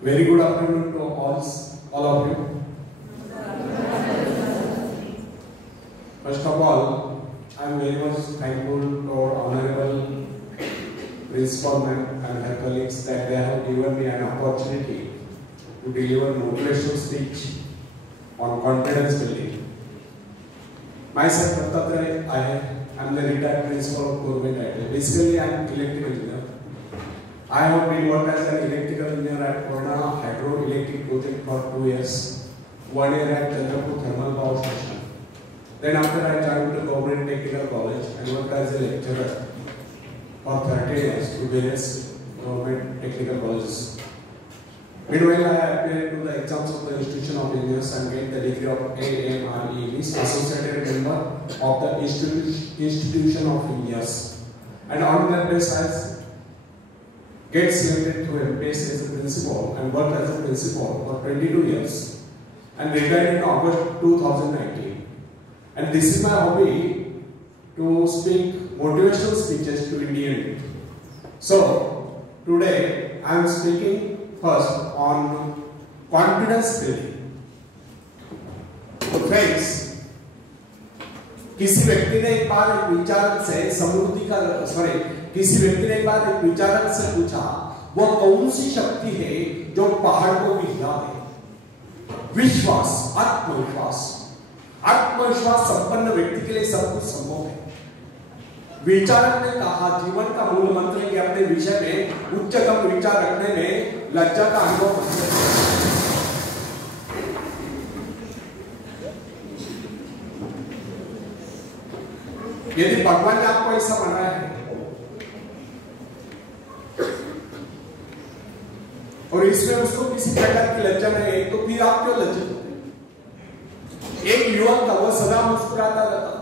Very good afternoon to all of you. First of all, I am very much thankful to our honorable principal and her colleagues that they have given me an opportunity to deliver motivational speech on confidence building. Myself, Dattatreya, I am the retired principal of Government IT. Basically, I am an electrical engineer. I have been working as an electrical engineer at Purna Hydroelectric Project for 2 years, 1 year at Chandrapur Thermal Power Station. Then after I joined the Government Technical College and worked as a lecturer for 30 years to various government technical colleges. Meanwhile, I appeared to the exams of the Institution of Engineers and gained the degree of AMRE, means Associated Member of the Institution of Engineers. And on that basis, get selected to MPS as a principal and worked as a principal for 22 years and retired in August 2019. And this is my hobby to speak motivational speeches to Indian youth. So today I am speaking first on confidence building. Friends, किसी व्यक्ति ने एक बार एक विचारक से समृद्धि का किसी व्यक्ति ने एक बार एक विचारक से पूछा, वो कौन सी शक्ति है जो पहाड़ को भी हिला दे? विश्वास, आत्मविश्वास। आत्मविश्वास संपन्न व्यक्ति के लिए सब कुछ संभव है। विचारक ने कहा, जीवन का मूल मंत्र है कि अपने विषय में उच्चतम विचार रखने में लज्जा का अनुभव मत करें। यदि भगवान ने आपको ऐसा बनाया है और इसमें उसको किसी प्रकार की लज्जा नहीं है, तो फिर आप क्यों लज्जित होते? एक युवक था, वो सदा मुस्कुराता रहता था,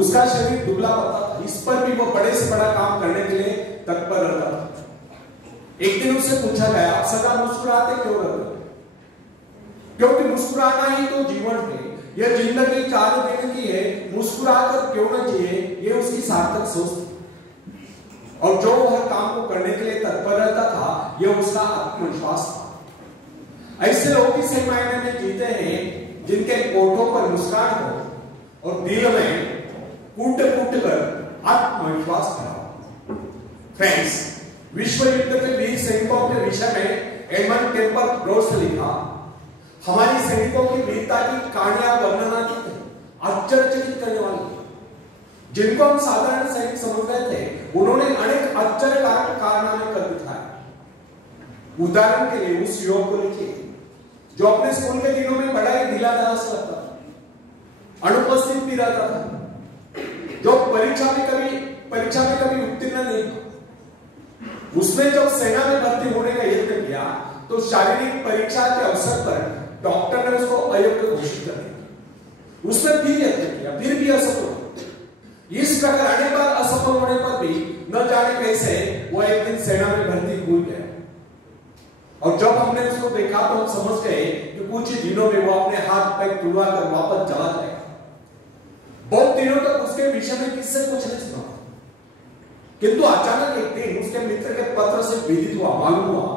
उसका शरीर दुबला पड़ता था, इस पर भी वो बड़े से बड़ा काम करने के लिए तत्पर रहता था। एक दिन उससे पूछा गया, आप सदा मुस्कुराते क्यों रहते? क्योंकि मुस्कुराना ही तो जीवन है, यह जिंदगी 4 दिन की है, मुस्कुराकर क्यों न जिए, ये उसकी सार्थक सोच। और जो हर काम को करने के लिए तत्पर रहता था, यह उसका आत्मविश्वास था। ऐसे लोग इस मायने में जीते हैं जिनके होठों पर मुस्कान हो और दिल में कूट कूट कर आत्मविश्वास भरा हो। फ्रेंड्स, विश्व युद्ध के वीर सैनिकों के विषय में एडमंड टेम्पर ब्रोस ने लिखा, हमारी सैनिकों की वीरता की कहानियां वर्णनातीत है, आश्चर्यचकित करने वाली। जिनको हम साधारण सैनिक समझ रहे थे, उन्होंने अनेक आश्चर्यकारक कारनामे कर दिखाए। उदाहरण के लिए उस युवक को लिखिए जो अपने स्कूल के दिनों में बड़ा ही ढीला ढाला लगता था, अनुपस्थित भी रहता था, जो परीक्षा में कभी उत्तीर्ण नहीं था। उसने जब सेना में भर्ती होने का यत्न किया तो शारीरिक परीक्षा के अवसर पर डॉक्टर ने उसको अयोग्य घोषित कर दिया। उसने फिर यत्न किया, फिर भी असफल। इस प्रकार अनेक बार असफल होने पर भी न जाने कैसे वो एक दिन सेना में भर्ती हुई गया। और जब हमने उसको देखा तो हम समझ गए कि कुछ ही दिनों में वो अपने हाथ पैर टूटा कर वापस चला जाएगा। बहुत दिनों तक उसके विषय में किससे कुछ नहीं सुना, किंतु अचानक एक दिन उसके मित्र के पत्र से विदित हुआ, मालूम हुआ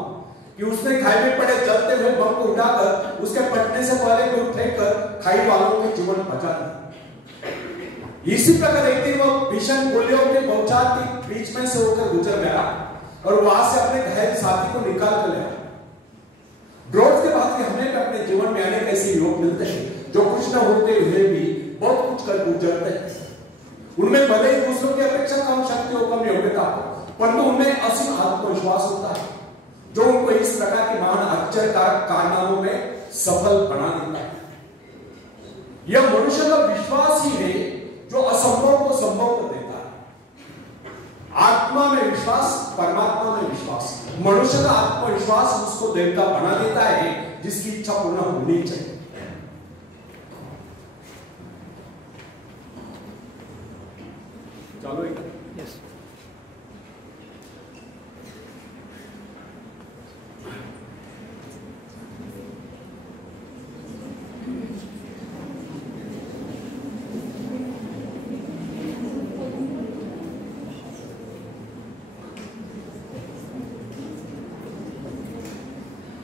कि उसने खाई में पड़े जलते हुए बम को उठाकर उसके पटने से पहले को फेंककर खाई वालों के जीवन बचा दिया। इसी प्रकार एक दिन वो भीषण गोलियों के बौछार के बीच में से होकर गुजर गया और वहां से अपने घायल साथी को निकाल कर लाया। ब्रोड्स के बाद हमें अपने जीवन में अनेक ऐसे लोग मिलते हैं जो कुछ न होते हुए भी बहुत कुछ कर गुजरते हैं। उनमें भले ही दूसरों की अपेक्षा कम शक्ति हो, कम योग्यता हो, परंतु उनमें असीम आत्मविश्वास होता है जो उनको इस प्रकार के महान आश्चर्यकारक कारनामों में सफल बना देता है। यह मनुष्य का विश्वास ही है जो असंभव को संभव कर देता है। आत्मा में विश्वास, परमात्मा में विश्वास। मनुष्य का आत्मविश्वास उसको देवता बना देता है जिसकी इच्छा पूर्ण होनी चाहिए। चलो यस।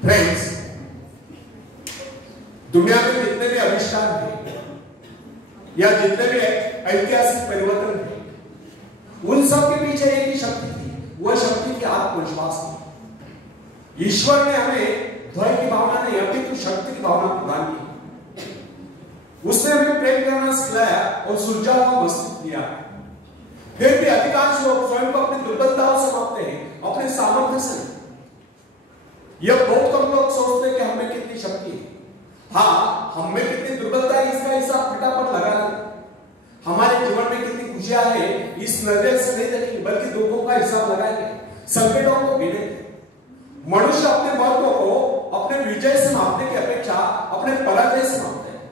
फ्रेंड्स, दुनिया में जितने भी आविष्कार हैं या जितने भी ऐतिहासिक परिवर्तन हैं, उन सब के पीछे एक ही शक्ति थी, वह शक्ति थी आत्मविश्वास की। ईश्वर ने हमें भय की भावना नहीं, अपितु शक्ति की भावना प्रदान की। उसने हमें प्रेम करना सिखाया और सुलझा हुआ मस्तिष्क दिया। फिर भी अधिकांश लोग स्वयं को अपनी दुर्बलताओं से मापते हैं, अपने सामर्थ्य से। यह बहुत कम लोग सोचते हैं कि हमें कितनी शक्ति है। हाँ, हमें कितनी दुर्बलता है इसका हिसाब फटाफट लगा लें। हमारे जीवन में कितनी खुशियां है इस नजर से नहीं देखेंगे, बल्कि दुखों का हिसाब लगाएंगे, संकटों को गिनेंगे। मनुष्य अपने महत्व को अपने विजय से मापने की अपेक्षा अपने पराजय से मापते हैं।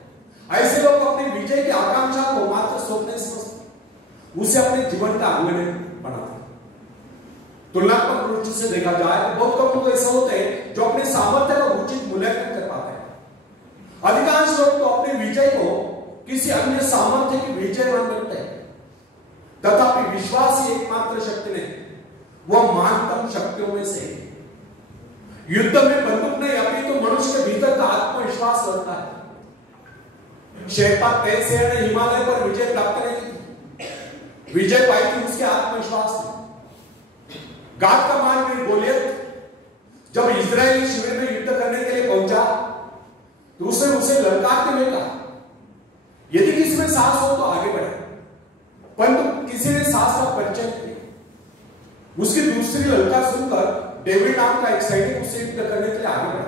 ऐसे लोग अपने विजय की आकांक्षा को मात्र सोचने समझते, उसे अपने जीवन का अंग बनाते। तुलनात्मक रूप से देखा जाए तो बहुत कम लोग ऐसे होते हैं जो अपने सामर्थ्य का उचित मूल्यांकन कर पाते हैं। अधिकांश लोग तो अपने विजय को किसी अन्य सामर्थ्य की विजय मान लेते हैं। तथापि विश्वास ही एकमात्र शक्ति नहीं, वह महानतम शक्तियों में से युद्ध में बंदूक नहीं, अभी तो मनुष्य के भीतर का आत्मविश्वास बढ़ता है। शेरपा तैसेर ने हिमालय पर विजय प्राप्त नहीं की, विजय पाई थी उसके आत्मविश्वास से। गाद का मानवीय गोलियत जब इजरायली शिविर में युद्ध करने के लिए पहुंचा तो उसने उसे ललकारते हुए कहा, यदि किसी में साहस हो तो आगे बढ़े, परंतु किसी ने साहस का परिचय किया। उसकी दूसरी ललकार सुनकर डेविड नाम का एक सैनिक उससे युद्ध करने के लिए आगे बढ़ा।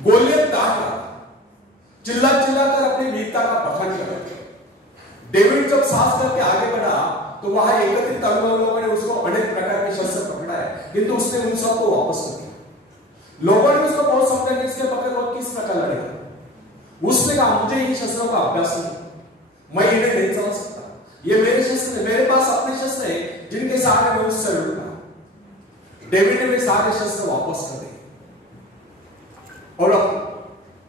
गोलियत दाग रहा, चिल्ला चिल्लाकर अपनी वीरता का बखान कर रहा। डेविड जब साहस करके आगे बढ़ा तो वहां एकत्रित लोगों ने उसको अनेक प्रकार के शस्त्र पकड़ाए, किंतु उसने उन सबको वापस कर दिया। लोगों ने उसको बहुत समझा कि इसके बगैर वो किस प्रकार लड़ेगा। उसने कहा, मुझे इन शस्त्रों का अभ्यास नहीं, मैं इन्हें नहीं समझ सकता। ये मेरे शस्त्र, मेरे पास अपने शस्त्र हैं जिनके सामने मैं उससे लड़ूंगा। डेविड ने वे सारे शस्त्र वापस कर दिए और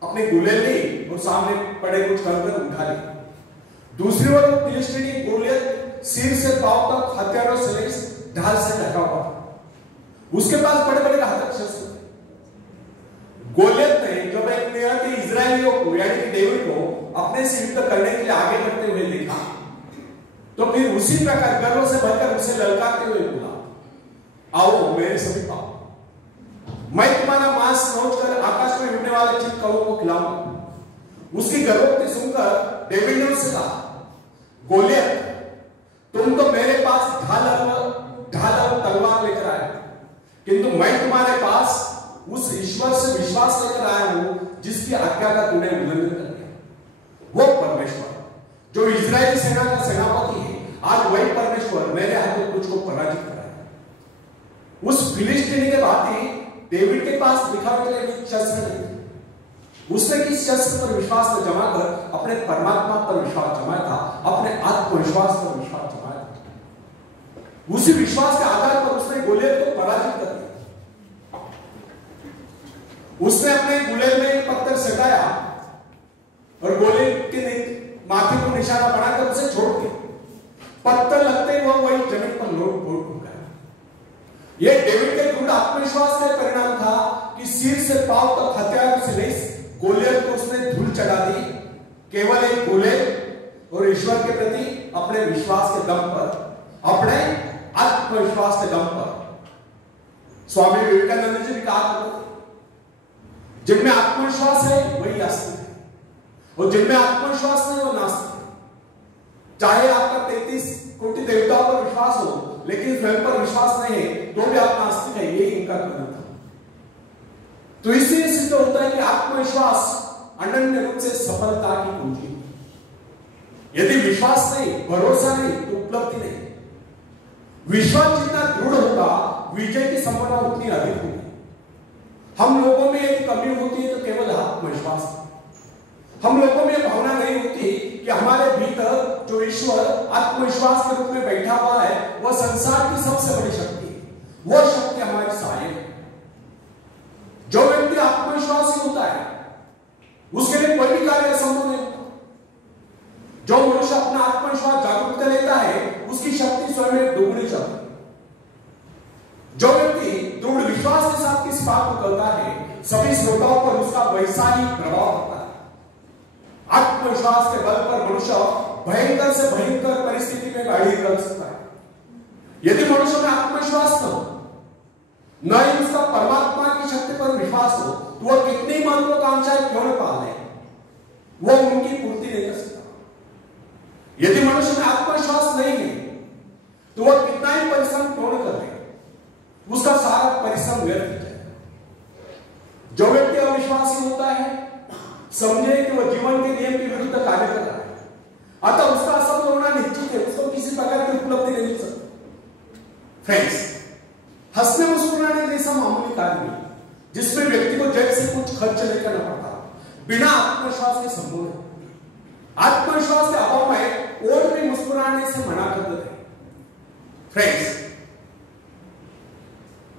अपने गुलेल ली और सामने पड़े कुछ कंकर उठा लिए। दूसरी ओर फिलिस्तीनी गोलियत सिर से पांव तक हथियारों से लैस ढाल से ढका हुआ था। उसके पास बड़े बड़े घातक शस्त्र थे। गोलियत ने जब एक निहत्थे इजरायलियों को यानी कि डेविड को अपने से युद्ध करने के लिए आगे बढ़ते हुए देखा तो फिर उसी प्रकार गर्व से भरकर उसे ललकारते हुए बोला, आओ मेरे सभी पाओ, मैं तुम्हारा मांस नोच कर आकाश में उड़ने वाले चित कौओं को खिलाऊंगा। उसकी गर्भवती सुनकर डेविड ने उससे कहा, गोलियत, तुम तो मेरे पास ढाल तलवार लेकर आए, किंतु मैं तुम्हारे पास उस ईश्वर से विश्वास लेकर आया हूं जिसकी आज्ञा का तूने उल्लंघन कर दिया। वो परमेश्वर जो इजरायली सेना का सेनापति है, आज वही परमेश्वर मेरे हाथों तुझको पराजित कराया। उस फिलिस्तीनी के भांति डेविड के पास दिखावे के लिए शस्त्र नहीं थे। उसने किस शस्त्र पर विश्वास न जमा कर अपने परमात्मा पर विश्वास जमाया था, अपने आत्मविश्वास पर विश्वास जमाया था। उसी विश्वास के आधार पर उसने गोलियत को पराजित कर दिया। उसने अपने गुलेल में एक पत्थर सटाया और गोलियत के माथे को निशाना बनाकर उसे छोड़ दिया। पत्थर लगते ही वही जमीन पर लौट गया। यह डेविड के दृढ़ आत्मविश्वास का परिणाम था कि सिर से पांव तक हथियारों से लैस गोलियत को उसने धूल चढ़ा दी, केवल एक गोलियत और ईश्वर के प्रति अपने विश्वास के दम पर, अपने आत्मविश्वास के दम पर। स्वामी विवेकानंद जी भी कहा करते थे, जिनमें आत्मविश्वास है वही आस्तिक है और जिनमें आत्मविश्वास नहीं वो नास्तिक है। चाहे आपका 33 कोटि देवताओं पर विश्वास हो लेकिन स्वयं पर विश्वास नहीं है तो भी आप नास्तिक है, यही इनका कहना था। तो इसलिए सिद्ध होता है कि आत्मविश्वास अनन्य रूप से सफलता की कुंजी है। यदि विश्वास नहीं, भरोसा नहीं तो उपलब्धि नहीं। विश्वास जितना दृढ़ होगा विजय की संभावना उतनी अधिक होगी। हम लोगों में एक कमी होती है तो केवल आत्मविश्वास। हम लोगों में भावना नहीं होती कि हमारे भीतर जो ईश्वर आत्मविश्वास के रूप में बैठा हुआ है वह संसार की सबसे बड़ी शक्ति है। वह शक्ति हमारी सहायक है। जो व्यक्ति आत्मविश्वासी होता है उसके लिए कोई भी कार्य असंभव नहीं होता। जो मनुष्य अपना आत्मविश्वास जागरूक कर लेता है उसकी शक्ति स्वयं में दोगुनी जाती है। जो व्यक्ति दृढ़ विश्वास के साथ किस बात को करता है, सभी श्रोताओं पर उसका वैसा ही प्रभाव पड़ता है। आत्मविश्वास के बल पर मनुष्य भयंकर से भयंकर परिस्थिति में गाड़ी कर सकता है। यदि मनुष्य में आत्मविश्वास न ही उसका परमात्मा की शक्ति पर विश्वास हो, तो वह कितनी महत्वाकांक्षाएं क्यों न पाले, वह उनकी पूर्ति नहीं कर सकता। यदि मनुष्य में आत्मविश्वास नहीं है, तो वह कितना ही परिश्रम क्यों न करे, उसका सारा परिश्रम व्यर्थ हो जाएगा। जो व्यक्ति अविश्वासी होता है, समझे कि वह जीवन के नियम के विरुद्ध कार्य कर रहा है, अतः उसका असफल होना निश्चित है, उसको किसी प्रकार की उपलब्धि नहीं मिल सकती। फ्रेंड्स, हंसने मुस्कुराने जैसा मामूली कार्य नहीं, जिसमें व्यक्ति को जेब से कुछ खर्च नहीं करना पड़ता, बिना आत्मविश्वास के संभव है। आत्मविश्वास के अभाव में और भी मुस्कुराने से मना कर देते हैं। फ्रेंड्स,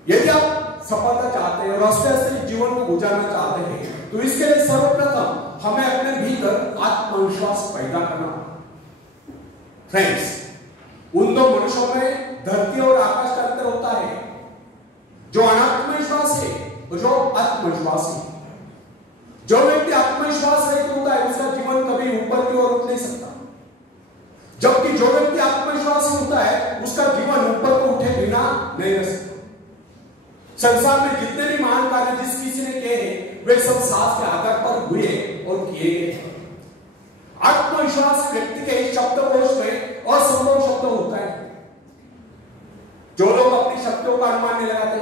यदि आप सफलता चाहते हैं और हंसते हंसते जीवन को गुजारना चाहते हैं, तो इसके लिए सर्वप्रथम हमें अपने भीतर आत्मविश्वास पैदा करना। फ्रेंड्स, उन दो मनुष्यों में धरती और आकाश का अंतर होता है, जो अनात्मविश्वास है और जो आत्मविश्वास है। जो व्यक्ति आत्मविश्वास रहित होता है, उसका जीवन कभी ऊपर की ओर उठ नहीं सकता, जबकि जो व्यक्ति आत्मविश्वासी होता है, उसका जीवन ऊपर को उठे बिना नहीं रह सकता। संसार में जितने भी महान कार्य जिस किसी ने किए हैं, वे सब साहस के आधार पर हुए और किए गए। आत्मविश्वास व्यक्ति के शब्दकोश में असंभव शब्द होता है। जो लोग अपनी शक्तियों का अनुमान नहीं लगाते,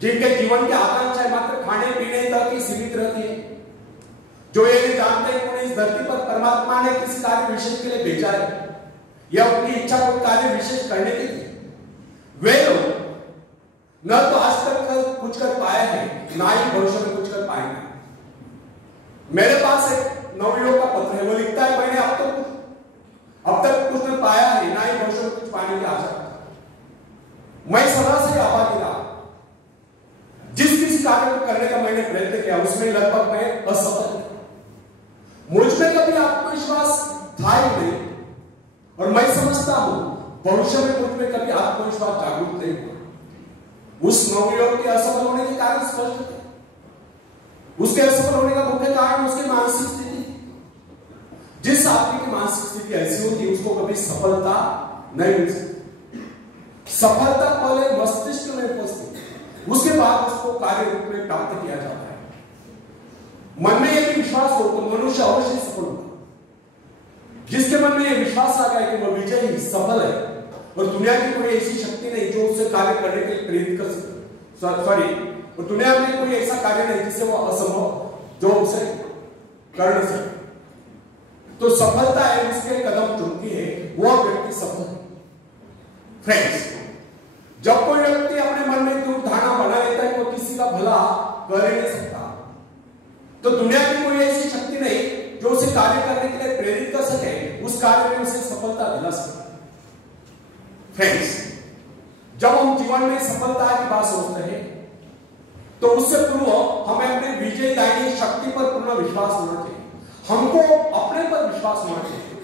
जिनके जीवन की आकांक्षाएं मात्र खाने पीने तक ही सीमित रहती है, जो ये नहीं जानते हैं कि इस धरती पर परमात्मा ने किसी कार्य विशेष के लिए भेजा है या अपनी इच्छा को कार्य विशेष करने के लिए, वे लोग न तो आज तक कुछ कर पाए हैं, ना ही भविष्य में कुछ कर पाएंगे। मेरे पास एक नवयुवक का पत्र है, वो लिखता है, मैंने अब तक कुछ न पाया है, ना ही भविष्य में कुछ पाने की आशा। मैं सदा से आभारी रहा, जिस किसी कार्य को करने का मैंने प्रयत्न किया, उसमें लगभग मैं असफल। मुझ में कभी आत्मविश्वास था ही नहीं, और मैं समझता हूं भविष्य में मुझ में कभी आत्मविश्वास जागरूक नहीं हुआ। उस नवयुवक के असफल होने के कारण स्पष्ट थे। उसके असफल होने का मुख्य कारण उसकी मानसिक स्थिति। जिस आदमी की मानसिक स्थिति ऐसी होती है, उसको कभी सफलता नहीं मिल सकती। सफलता पहले मस्तिष्क में उपस्थित, उसके बाद उसको कार्य रूप में प्राप्त किया जाता है। मन में यदि विश्वास हो तो मनुष्य अवश्य सफल होगा। जिसके मन में यह विश्वास आ गया कि वह विजयी सफल है और दुनिया की कोई ऐसी शक्ति नहीं जो उससे कार्य करने के लिए प्रेरित कर सके, और दुनिया में कोई ऐसा कार्य नहीं जिससे वो असंभव जो उसे कर न सके, तो सफलता है उसके कदम चुनती है, वह व्यक्ति सफल है। फ्रेंड्स, जब कोई व्यक्ति अपने मन में दूर धारणा बना लेता है कि वो किसी का भला कर ही नहीं सकता, तो दुनिया की कोई ऐसी शक्ति नहीं जो उसे कार्य करने के लिए प्रेरित कर सके, उस कार्य में उसे सफलता दिला सके। फ्रेंड्स, जब हम जीवन में सफलता की बात सोचते हैं, तो उससे पूर्व हमें अपने विजयदायी शक्ति पर पूर्ण विश्वास होना चाहिए। हमको अपने पर विश्वास होना चाहिए,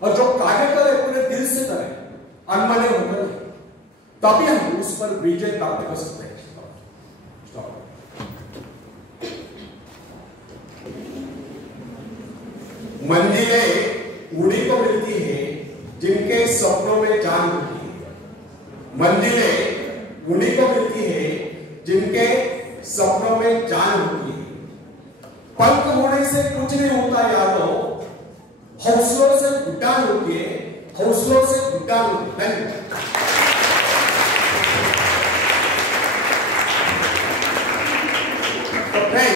और जो कार्य करे पूरे दिल से करे, अनमने होकर, तभी हम उस पर विजय प्राप्त कर सकते हैं। मंजिलें उन्हीं को मिलती है जिनके सपनों में जान होती है। मंजिलें उन्हीं को मिलती है जिनके सपनों में जान होती है। पंख होने से कुछ नहीं होता यारो, हौसलों से उड़ान होती है, हौसलों से उड़ान होती है।